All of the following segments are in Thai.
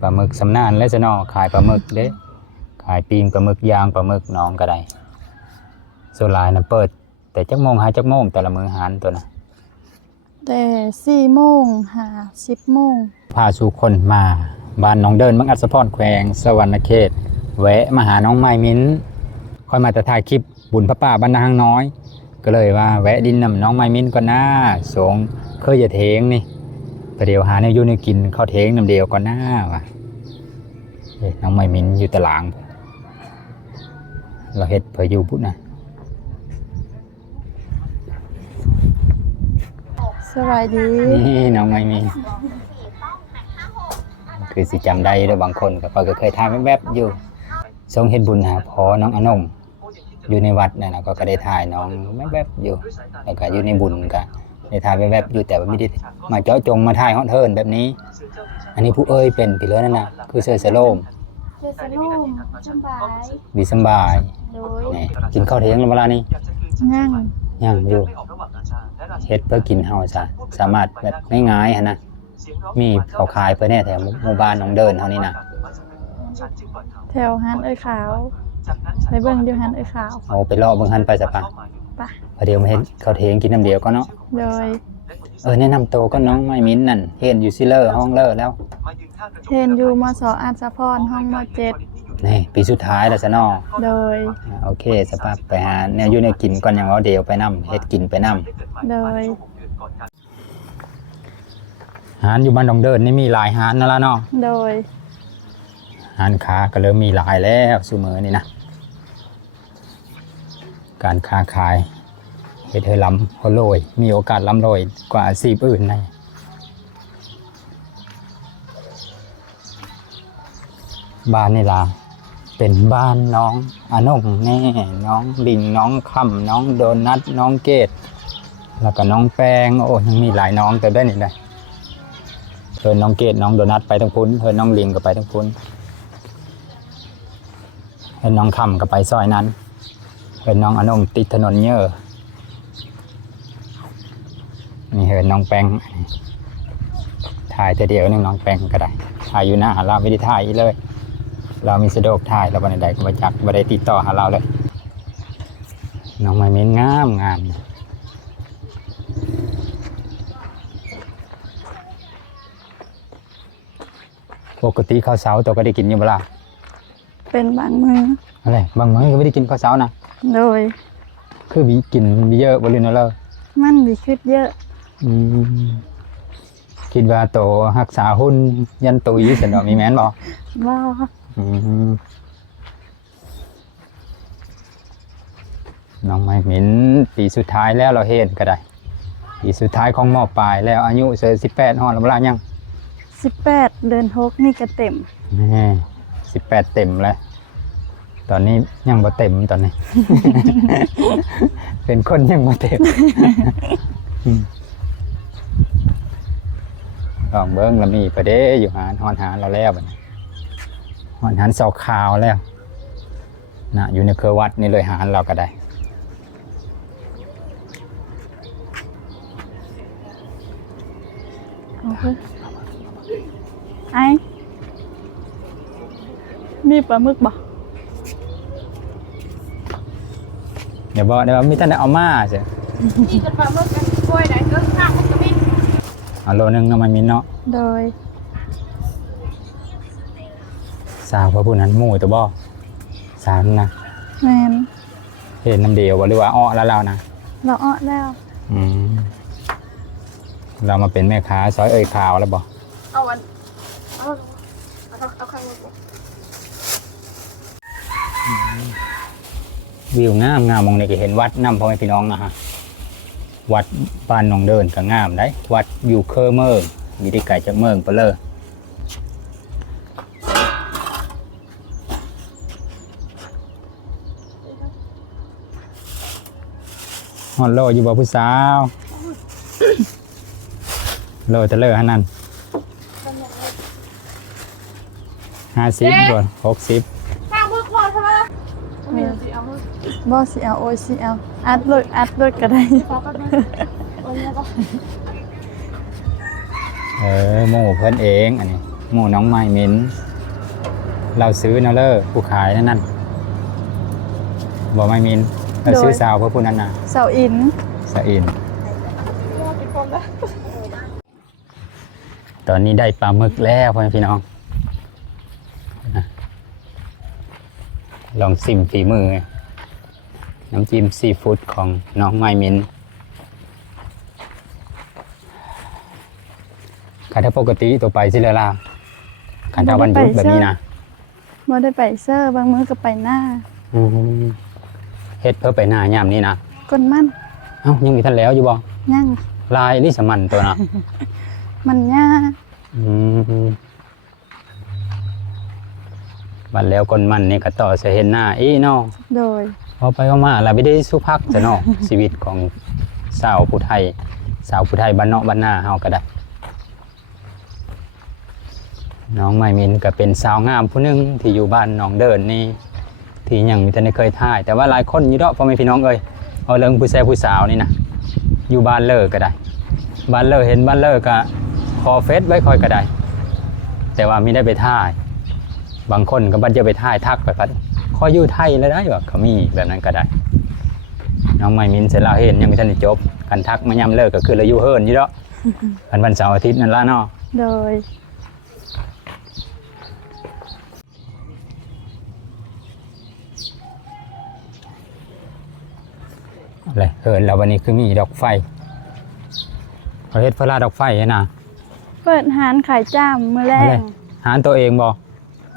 ปลาหมึกสำนานและจะนอขายปลาหมึกเด้ขายปิ้งปลาหมึกย่างปลาหมึกน้องก็ได้ส่วนหลายน่ะเปิดแต่จักโมงหาจักโมงแต่ละมื้อหารตัวน่ะแต่4 โมงหา10 โมงพาสู่คนมาบ้านน้องเดินบางอัศพรแขวงสวรรณเขตแวะมาหาน้องไม้มิ้นค่อยมาแต่ถ่ายคลิปบุญพระป่าบ้านนางน้อยก็เลยว่าแวะดินนำน้องไม้มิ้นก่อนหน้าสงเคยจะเทงนี่ประเดี๋ยวหาเนี่ยอยู่ในกินข้าวเทงน้ำเดียวก่อนหน้าว่ะน้องไม้มิ้นอยู่ตารางเราเฮ็ดเพื่ออยู่ปุ๊บนะสวัสดีนี่น้องไม้มิ้นคือสิจำได้ด้วยบางคนก็เคยถ่ายแวบๆอยู่ทรงเฮ็ดบุญหาพอน้องอนงอยู่ในวัดนั่นนะก็ได้ถ่ายน้องแวบๆอยู่แล้วก็อยู่ในบุญก็ได้ถ่ายแวบๆอยู่แต่ว่าไม่ได้มาเจาะจงมาถ่ายฮอตเฮิร์นแบบนี้อันนี้ผู้เอ้ยเป็นพี่เลือนั่นนะคือเซอร์เซโลมสบาย ดีสบายนี่กินข้าวเที่ยงแล้วเวลานี้ย่างอยู่เฮ็ดเพื่อกินเฮาซะสามารถแบบง่ายๆหั่นนะมีเขาขายเพื่อแน่แถวหมู่บ้านน้องเดินเฮานี่นะแถวหันเอ้ยขาวไปเบิ่งอยู่หันเอ้ยขาวเอาไปเลาะเบิ่งหันไปซะปะพอเดี๋ยวมาเฮ็ดข้าวเที่ยงกินน้ำเดียวก็เนาะโดยแนะนำตัวก็น้องไม้มิ้นนั่นเฮ็ดอยู่ซิเลอร์ห้องเลอร์แล้วเรียนอยู่มส.อัศพรห้องม.7นี่ปีสุดท้ายแล้วซะเนาะโดยโอเคสภาพไปหาแนวอยู่ในกินก่อนอย่างว่าเดียวไปนำเฮ็ดกินไปนำโดยหารอยู่บ้านดงเดินนี่มีหลายหารนั่นล่ะเนาะโดยหารค้าก็เริ่มมีหลายแล้วซุมื้อนี้นะการค้าขายเฮ็ดให้ล้ำโลยมีโอกาสล้ำโลยกว่าอาชีพอื่นในบ้านนี่ล่ะเป็นบ้านน้องอนงแน่น้องลิงน้องค่ำน้องโดนัทน้องเกดแล้วก็น้องแป้งโอ้ยังมีหลายน้องแต่ได้นี่ได้เพิ่นน้องเกดน้องโดนัทไปทั้งพุ้นเพิ่นน้องลิงก็ไปทั้งพุ้นเพิ่นน้องค่ำก็ไปซอยนั้นเพิ่นน้องอนงติดถนนเยอะนี่เพิ่นน้องแป้งถ่ายแต่เดียวนึงน้องแป้งก็ได้ถ่ายอยู่หน้าเราไม่ได้ถ่ายอีเลยเรามีสะดวกถ่ายเราบันไดก็มาจักบันไดติดต่อหาเราเลยน้องไม้มิ้นงามปกติข้าวเช้าตัวก็ได้กินอยู่เวลาเป็นบางมื้ออะไรบางมื้อก็ไม่ได้กินข้าวเช้านะโดยคือมีกินมีเยอะบริเวณเรามันมีขึ้นเยอะคิดว่าโตรักษาหุ้นยันตุยสนอมีแม่นบ่น้องไม้มิ้นปีสุดท้ายแล้วเราเห็นก็ได้ปีสุดท้ายของม.ปลายแล้วอายุ18ฮอดแล้วบ่ล่ะยัง18 เดือน 6นี่ก็เต็มนี่18เต็มแล้วตอนนี้ยังบ่เต็มตอนนี้ เป็นคนยังบ่เต็ม ลองเบิ้งแล้วมีประเดี๋ยวอยู่หอนหาเราแล้วบัดนี้หอนหันสอกขาวแล้วนะอยู่ในเครือวัดนี่เลยหาเราก็ได้ไอ้มีปลาหมึกบ่เดี๋ยวบอกเดี๋ยวมีท่านได้เอามาใช่มีกระปลาหมึกกันกล้วยไหนก็ข้างมันก็มีเอาโลนึงน้ำมันมินเนาะโดยสาวพระผู้นั้นหมู่ตัวบ่สาวนะแม่นเห็นน้ำเดียวหรือว่าอ้อแล้วเรานะเราอ้อแล้วเรามาเป็นแม่ค้าซอยเอ่ยข่าวแล้วบ่เอาข้างวิวงามมองในก็เห็นวัดน้ำพ่อแม่พี่น้องนะฮะวัดบ้านหนองเดินก็งามได้วัดอยู่เคอเมืองอยู่ที่ไกลจากเมืองไปเลยฮอดโลอยู่บ่ผู้สาวโลจะเลิกฮะนั่น50 บ่60ข้างมึกพอใช่ไหมบ่สิเอาโอ้ยสิเอาอัดเลยก็ได้หมู่เพิ่นเองอันนี้ หมู่น้องไม้มิ้นเราซื้อเนาะเลอผู้ขายนั่นบอกไม้มิ้นเราซื้อสาวเพื่อผู้นั้นนะ เสาอิน สะอินตอนนี้ได้ปลาหมึกแล้วพ่อแม่พี่น้องลองซิมฝีมือน้ำจิ้มซีฟู้ดของน้องไม้มิ้นคันถ้าปกติตัวไปสิเลยล่ะคันถ้าวันหยุดแบบนี้นะ บ่ได้ไปเซอร์บางมื้อก็ไปหน้า เฮ็ดเพื่อไปหน้ายามนี้นะ ก้นมัน เอ้ายังมีท่านแล้วอยู่บ่ ย่าง ลายลิสมันตัวนะ มันย่า บัดแล้วคนมันนี่ก็ต่อจะเห็นหน้าอีเนาะ โดย พอไปมาแล้วไม่ได้สุพักจะเนาะ ชีวิตของสาวผู้ไทยบ้านเนาะบ้านนาเฮาก็ได้น้องไม้มินก็เป็นสาวงามผู้หนึงที่อยู่บ้านหนองเดินนี่ที่ยังมีท่านได้เคยถ่าย แต่ว่าหลายคนอยู่ดอกพ่อแม่พี่น้องเอ้ยเอาเรื่องผู้ชายผู้สาวนี่นะอยู่บ้านเลอก็ได้บ้านเลอเห็นบ้านเลอก็ขอเฟซไว้คอยก็ได้แต่ว่าไม่ได้ไปถ่าย บางคนก็บัดจะไปถ่ายทักไปพัดคอยอยู่ไทยแล้วได้ว่าเขามีแบบนั้นก็ได้น้องไม้มินเสร็จแล้วเห็นยังไม่ทันได้จบกันทักมายำเลิกก็คือเราอยู่เฮิร์นอยู่แล้ววันเสาร์อาทิตย์นั่นละเนาะ โดย อะไรเฮิร์นแล้ววันนี้คือมีดอกไฟประเภทพระดอกไฟนะ เปิดร้านขายจ้ามมื้อแร อะไร ก หารตัวเองบ่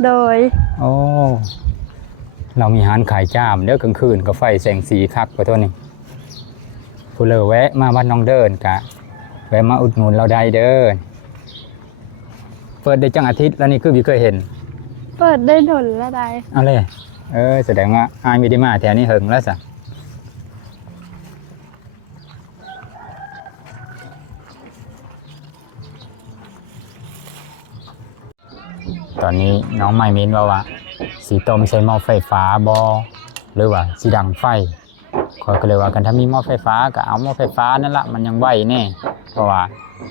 โดย โอ้เรามีหารขายจ้ามเด้อกลางคืนก็ไฟแสงสีคักไปตัวนี้ผู้เลอแวะมาบ้านน้องเดินกะแวะมาอุดหนุนเราได้เด้อเปิดได้จังอาทิตย์แล้วนี่คือพี่เคยเห็น เปิดได้ดนละได้ เอาเลยแสดงว่าอายมีได้มาแถวนี้เหิงแล้วสิตอนนี้น้องไม้มิ้นว่าสีต้มใช้หม้อไฟฟ้าบอหรือว่าสีดังไฟคอยก็เลยว่ากันถ้ามีหม้อไฟฟ้าก็เอาหม้อไฟฟ้านั่นละมันยังไหวแน่เพราะว่า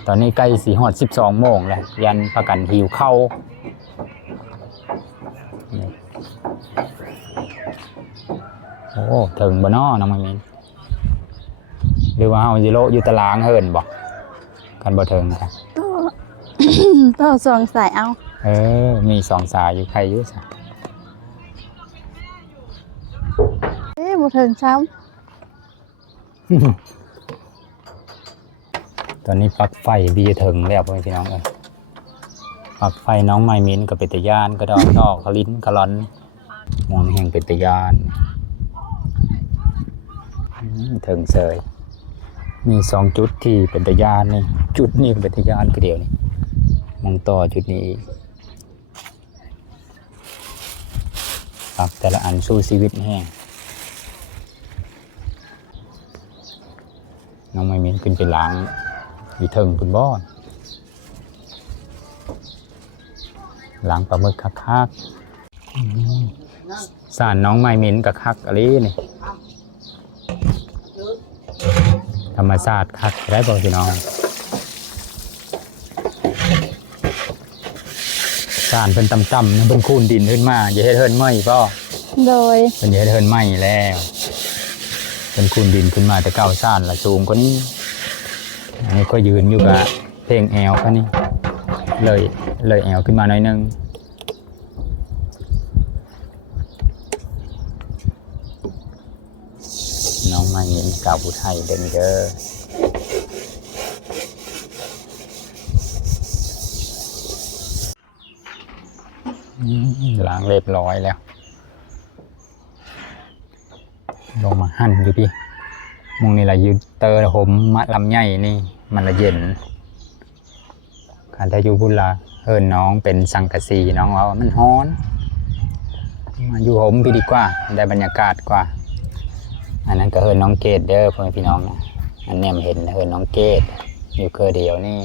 ตอนนี้ใกล้สีหอด12 โมงแล้วยันประกันหิวเข้าโอ้ถึงบ่น้อน้องไม้มิ้นหรือว่าเฮาสิโลอยู่ตารางเฮิรนบ่กันบ่ถึงกัน ต่อสองสายเอา มี2 สายอยู่ใครอยู่สาย บ่ถึงซ้ ตอนนี้ปลั๊กไฟบีถึงแล้วพี่น้องปลั๊กไฟน้องไม้มิ้นกับเป็ดยานก็ดอกนอกขลิ้นขลอนมองแห่งเป็ดยานถึงเสยมี2 จุดที่เป็ดยานนี่จุดนี้เป็ดยานคือเดียวนี่มองต่อจุดนี้ปลั๊กแต่ละอันสู้ชีวิตแห้งน้องไม้มิ้นขึ้นไปล้างอยู่เทิงคุณบ่อนล้างปลาหมึกคักๆสารน้องไม้มิ้นกับคักอะไรนี่ธรรมชาติคักได้บอกพี่น้องสารเป็นต่ำๆเป็นคูนดินขึ้นมาอย่าให้เทินไหมป่ะ ำโดย เป็นอย่าให้เทินไหมแล้วเป็นคูนดินขึ้นมาแต่เก่าสารละสูงกว่านี้อันนี้ก็ยืนอยู่กับเพลงแอลค่ะนี่เลยแอลขึ้นมาหน่อยนึงน้องมาเห็นกาวผู้ไทยเดินเด้อล้างเรียบร้อยแล้วลงมาหั่นอยู่พี่มองนี่ละยืนเตอร์ผมมะลำไยนี่มันละเย็นการทายุบุญละเฮิรนน้องเป็นสังกะสีน้องว่ามันฮ้อนมาอยู่ผมพี่ดีกว่าได้บรรยากาศกว่าอันนั้นก็เฮิรนน้องเกดเด้อพ่อแม่พี่น้องนะอันนี้มันเห็นเฮิรนน้องเกดอยู่เคยเดียวนี่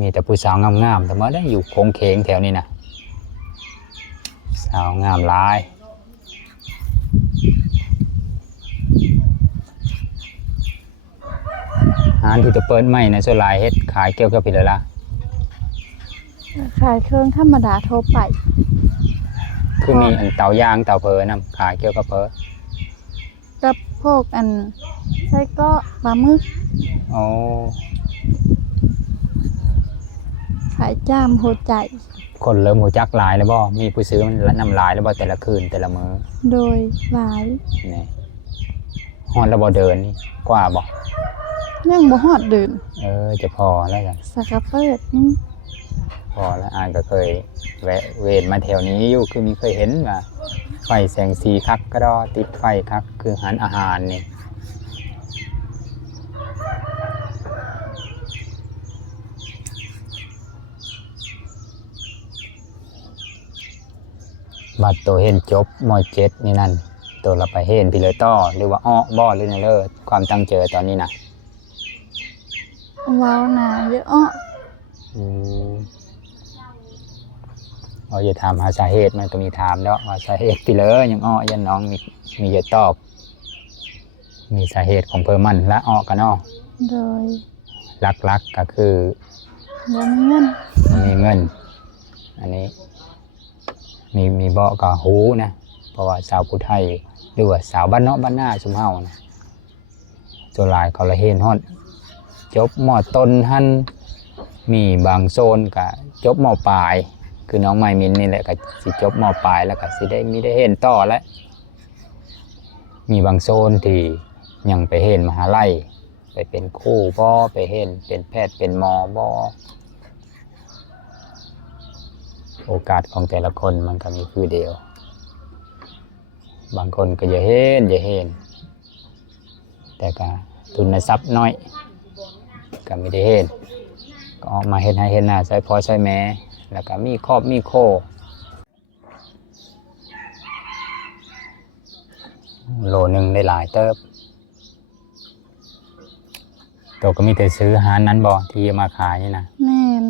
มีแต่ผู้สาวงามๆแต่เมื่อได้อยู่โค้งเคงแถวนี้นะสาวงามหลายร้านที่จะเปิดใหม่ในโซลายเฮ็ดขายเกี่ยวกับพิลละ ขายเครื่องธรรมดาทั่วไป คือมีอันเตายางเตาเพอนำขายเกี่ยวกับเพอ กับพวกอันไส้เก็ปลาหมึก โอ้ ขายจ้ามโหดใจ คนเริ่มหูจักหลายแล้วบ่มีผู้ซื้อมันนำหลายแล้วบ่แต่ละคืนแต่ละมื้อ โดยหลาย นี่ฮอดแล้วบ่เดินนี่กว่าบ่ ยังบ่ฮอดเดิน จะพอแล้วกัน สักกะเปิดนี่ พอแล้วอานก็เคยแวะเวรมาแถวนี้อยู่คือมีเคยเห็นว่าไฟแสงสีคักก็ดอติดไฟคักคือหันอาหารนี่บัดตัวเห็นจบม.7นี่นั่นตัวเราไปเห็นพี่เลยต่อหรือว่าอ้อบ่หรือนั่นเลิศความตั้งเจอตอนนี้นะ ว้าวนาเยอะอ้อ เราจะถามหาสาเหตุมันก็มีถามแล้วว่าสาเหตุที่เลยยังอ้อยันน้องมีเยอะตอบ มีสาเหตุของเพอมันละอ้อกันอ้อ โดย ลักก็คือ บ่มีเงิน มีเงิน อันนี้มีเบาะกับหูนะเพราะว่าสาวผู้ไทยหรือว่าสาวบ้านเนาะบ้านหน้าชุมเฮานะส่วนหลายเขาละเห็นฮอดจบม.ต้นหันมีบางโซนก็จบม.ปลายคือน้องไมมินนี่แหละก็สิจบม.ปลายแล้วก็สิได้มีได้เห็นต่อแล้วมีบางโซนที่ยังไปเห็นมหาลัยไปเป็นครูบ่ไปเห็นเป็นแพทย์เป็นหมอบ่โอกาสของแต่ละคนมันก็มีคือเดียวบางคนก็อย่าเห็นแต่ก็ทุนทรัพย์น้อยก็ไม่ได้เห็นก็ออกมาเห็นให้เห็นหน้าใช้พ่อใช้แม่แล้วก็มีครอบมีโคโลนึงได้หลายเติบตัวก็มีแต่ซื้อหานั้นบ่ที่มาขายนี่นะ แม่น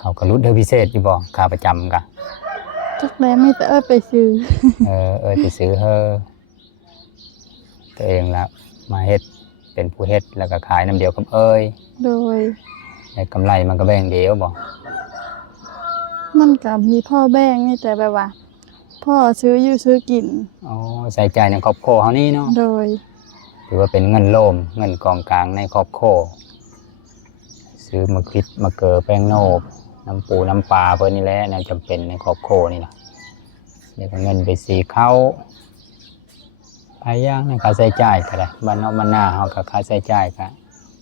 เขาก็รุดเธอพิเศษอยู่บ่ค่าประจำกะ จักแลไม่แต่ไปซื้อ ไปซื้อเฮอตัวเองละมาเฮ็ดเป็นผู้เฮ็ดแล้วก็ขายน้ำเดียวกับโดย ได้กำไรมันก็แบ่งเดียวบ่ มันก็มีพ่อแบ่งนี่แต่แบบว่า พ่อซื้ออยู่ซื้อกิน อ๋อใส่ใจในครอบครัวเฮานี่เนาะ โดย ถือว่าเป็นเงินโลมเงินกองกลางในครอบครัวซื้อมะขิดมะเขือแป้งโนบน้ำปูน้ำปลาเพิ่นนี่แหละน่าจำเป็นในครอบครัวนี่ล่ะเดี๋ยวก็เงินไปสีข้าวไปย่างในค่าใช้จ่ายก็ได้บ้านนอกบ้านนาเฮาก็ค่าใช้จ่ายก็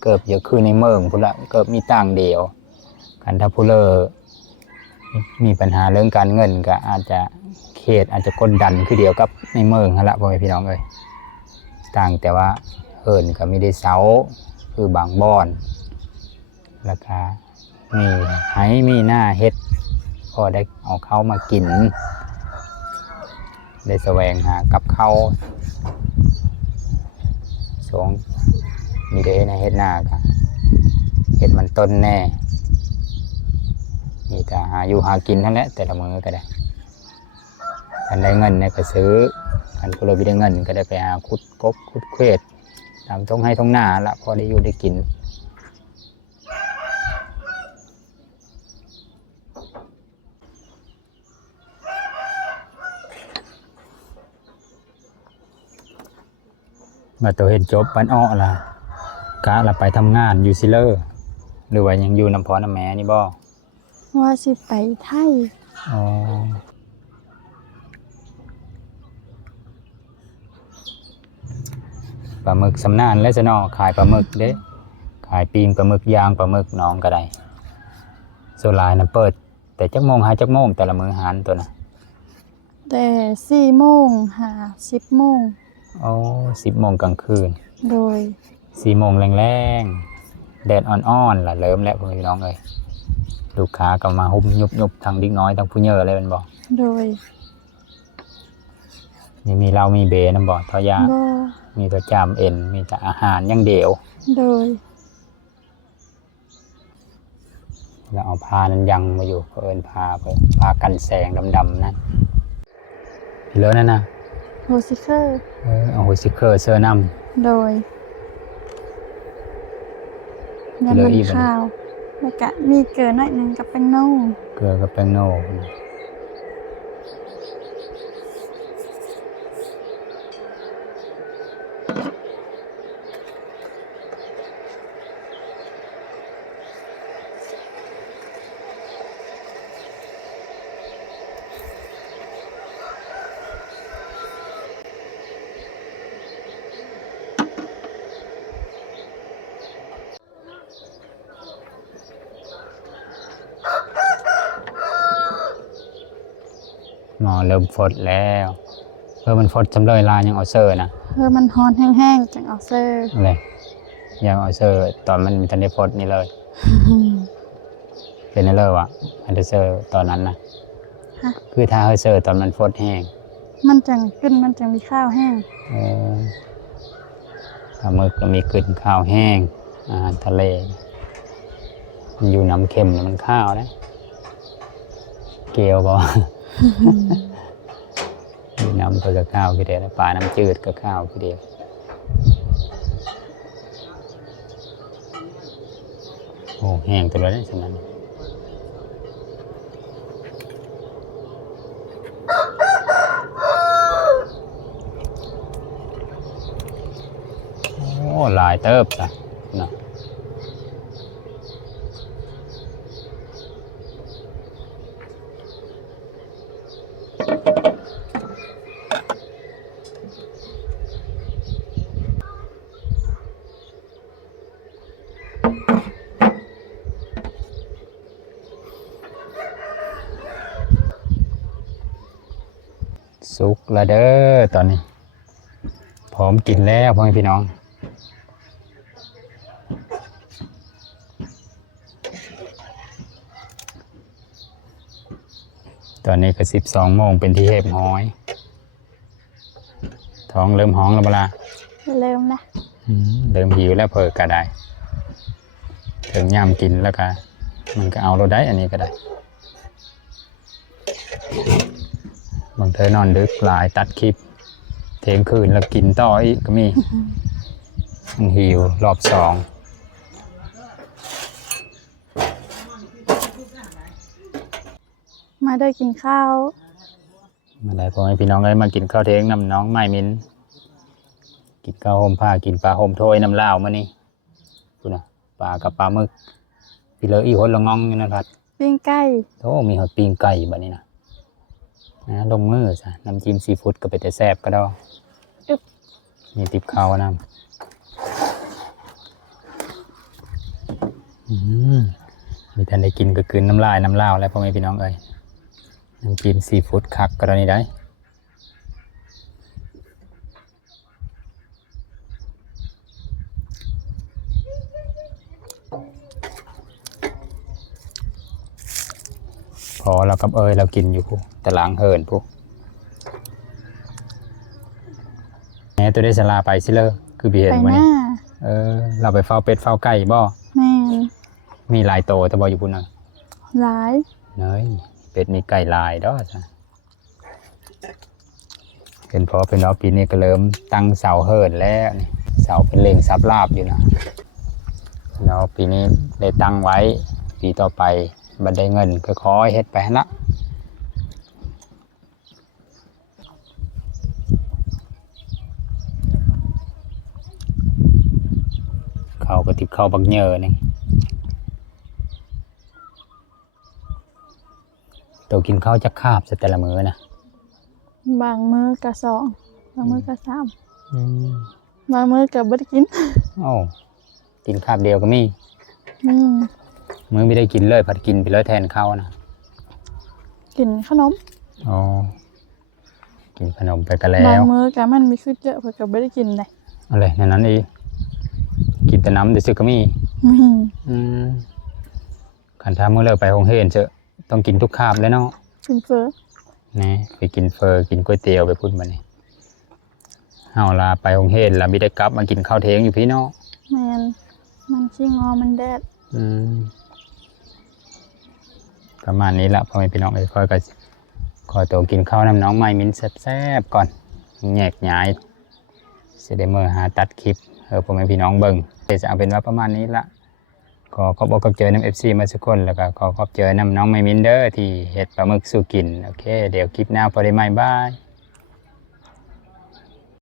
เกือบเยอะคือในเมืองพุ่นละเกือบมีต่างเดียวกันถ้าผู้เลอมีปัญหาเรื่องการเงินก็อาจจะเขตอาจจะกดดันคือเดียวกับในเมืองหั่นละพ่อแม่พี่น้องเอ้ยต่างแต่ว่าเอิ้นก็มีได้เสาคือบางบ่อนแล้วก็มีไหมีหน้าเฮ็ดพอได้เอาเข้ามากินได้แสวงหากับเขาสองมีได้ในเฮ็ดหน้าก็เฮ็ดมันต้นแน่มีแต่หาอยู่หากินทั้งนั้นแต่ละมื้อก็ได้คันได้เงินเนี่ยก็ซื้อคันก็เลยไม่ได้เงินก็ได้ไปหาขุดกบขุดเขวดตามท้องให้ท้องนาละพอได้อยู่ได้กินมาตัวเห็นจบปันอ้อล่ะกะละไปทำงานอยู่ซิเลอร์หรือว่ายังอยู่น้ำพอน้ำแม่นี่บ่ ว่าสิไปไทย อ๋อปลาหมึกสำนานและจะนอขายปลาหมึกเด้ขายปีงปลาหมึกยางปลาหมึกน้องก็ได้โซลายนะเปิดแต่จักโมงหาจักโมงแต่ละมื้อหารตัวนะ แต่4 โมงหา10 โมง อ๋อ10 โมงกลางคืน โดย 4 โมงแรงๆแดดอ่อนๆล่ะเริ่มแล้วพี่น้องเอ้ยลูกค้าก็มาหุ้มยุบทางเด็กน้อยทางผู้เยอะเลยเป็นบ่ โดย นี่มีเรามีเบนำบ่ทอยา บ่ มีตัวจามเอ็นมีแต่อาหารอย่างเดียว โดย แล้วเอาผ้านั้นยังมาอยู่เพิ่นผ้ากันแสงดำๆนั่นพี่เลิศนั่นนะ โฮซิเคอร์ เอาหัวซิเคอร์เสื้อน้ โดย พี่ ยัน เล มั ย น อีกบ่ ข้าว ำ แล้วก็มีเกลือหน่อยหนึงกับแป้งโน่ เกลือกับแป้งโน่หมอเริ่มฟดแล้วมันฟดจำเลยลายยังเอาเซอร์นะ มันฮ้อนแห้งๆจังเอาเซอร์ อะไรยังเอาเซอร์ตอนมันมีทันได้ฟดนี่เลย เป็นอะไรวะอันเดอร์เซอร์ตอนนั้นนะ ฮะ คือถ้าเฮอร์เซอร์ตอนมันฟดแห้ง มันจังขึ้นมันจังมีข้าวแห้ง ปลาหมึกก็มีกลิ่นข้าวแห้งอาหารทะเล มันอยู่น้ำเค็มแล้วมันข้าวนะเกลียวบอก มีน้ำกับข้าวคือเดียวปลาน้ำจืดกับข้าวคือเดียวโอ้แห้งตัวเลยฉะนั้นโอ้หลายเติบจ้ะนะสุกแล้วเด้อตอนนี้พร้อมกินแล้วพ่อแม่พี่น้องตอนนี้ก็12 โมงเป็นที่เห็บห้อยท้องเริ่มห้องแล้วเวลา เริ่มนะ เริ่มหิวแล้วเพิ่ก็ได้ถึงย่ำกินแล้วก็มันก็เอาเราได้อันนี้ก็ได้บางเธอนอนดึกหลายตัดคลิปเที่ยงคืนแล้วกินต่ออีกก็มี มันหิวรอบ2มาได้กินข้าว มาได้พ่อแม่พี่น้องเอ้ยมากินข้าวเที่ยงน้ำน้องไม้มิ้นกินข้าวห่มผ้ากินปลาห่มโถยน้ำลาวมานี่คุณน่ะปลากับปลาหมึกพี่เลยอีหดละงองอยู่นะครับ ปิ้งไก่ โอ้มีหอดปีงไก่แบบนี้นะลงมือซะน้ำจิ้มซีฟู้ดก็เป็นแต่แซ่บก็ได้มีติบข้าวนะมีท่านได้กินก็คืนน้ำลายน้ำลาวแล้วพ่อแม่พี่น้องเอ้ยน้ำจิ้มซีฟู้ดคักก็ได้ได้พอเรากับเอ้ยเรากินอยู่ผู้แต่ล้างเหินผู้แม่ตัวได้สลาไปสิเลยคือเบียน ไป วัน ห นี้ น้า เราไปเฝ้าเป็ดเฝ้าไก่บ่ แม่น มีหลายโตแต่บ่อยู่พุ่นน่ะ หลาย เนยเป็ดมีไก่ลายดอกจ้ะเป็นเพราะเป็นเอาปีนี้ก็เริ่มตั้งเสาเหินแล้วนี่เสาเป็นเลงซับลาบอยู่นะแล้วปีนี้ได้ตั้งไว้ปีต่อไปบันได้เงินก็ขอให้เฮ็ดไปหั่นละเข้าวก็ติบเข้าวบักเหยอนี่ตัวกินข้าวจะคาบซะแต่ละมื้อนะ บางมื้อกะ2บางมื้อกะ3บางมื้อก็บ่ได้กิน โอ้กินคาบเดียวก็มี อืม มื้อไม่ได้กินเลยผัดกินไปเลยแทนข้าวนะ กินขนม อ๋อกินขนมไปกันแล้ บาง ว มื้อก็มันมีคือเยอะเพิ่นก็บ่ได้กินเลย อะไรในนั้นอีกกินแต่น้ำแต่ซึกก็มี มี ขันท้ามื้อเลิกไปโรงเรียนเจอะต้องกินทุกคาบเลยเนาะ กินเฟ้อ นี่ไปกินเฟอกินก๋วยเตี๋ยวไปพุ่นมานี่เฮาลาไปโรงเรียนแล้วมีได้กลับมากินข้าวเที่ยงอยู่พี่เนาะ แม่นมันขี้งอมันแดด ประมาณนี้ละพ่อแม่พี่น้องเอ้ยค่อยก็ขอตัวกินข้าวน้ำน้องไม้มิ้นแซ่บๆก่อนแยกย้ายสิได้มื้อหาตัดคลิปพ่อแม่พี่น้องเบิ่งเดี๋ยวจะเอาเป็นว่าประมาณนี้ละ ขอขอบอกกับเจอน้ำ FC มาสักคนแล้วก็ขอขอบเจอน้ำน้องไมมินเด้อที่เฮ็ดปลาหมึกสู่กินโอเคเดี๋ยวคลิปหน้าพอได้ใหม่บาย